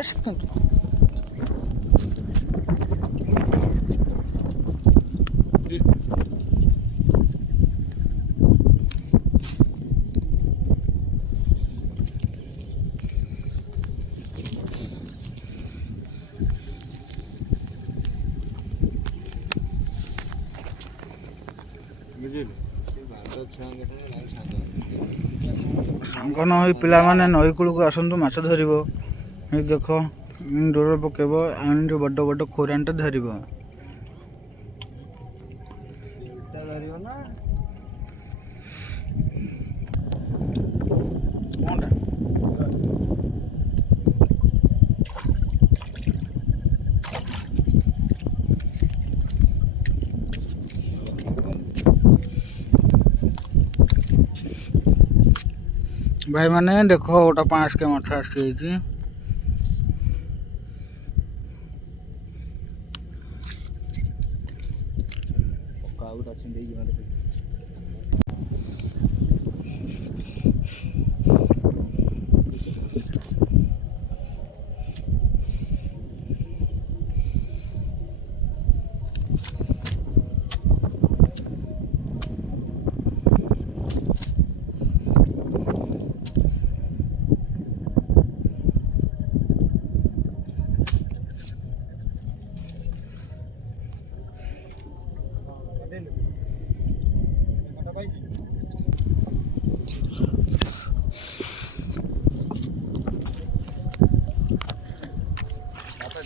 ଏଟା ଶିଖନ୍ତୁ। ସାଙ୍ଗ ନ ହୋଇ ପିଲାମାନେ ନଈ କୂଳକୁ ଆସନ୍ତୁ ମାଛ ଧରିବ। ଏଇ ଦେଖ ଡୋର ପକେଇବ, ଆଣିକି ବଡ଼ ବଡ଼ ଖୋରାଣ୍ଟ ଧରିବ। भाई मैंने देखो गोटा 5 के माछ आसी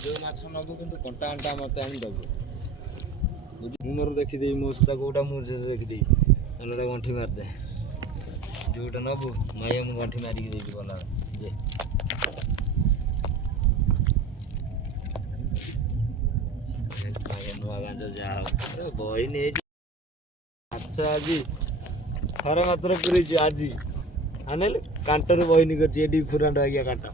जो माछ नबू कि कंटा अंटा मत आनी दबू मोर देखीदे मो सुधा कौटा मुझे देखीदे अलटा गंठी मारदे जोटा नबू माइया मु गंठी मारिक देबी गला जे नुआ गांज जा बही नहीं अच्छा आज थर मात्र पूरी आज आने कांटर बही नहीं कर खुरांड आज्ञा कांटा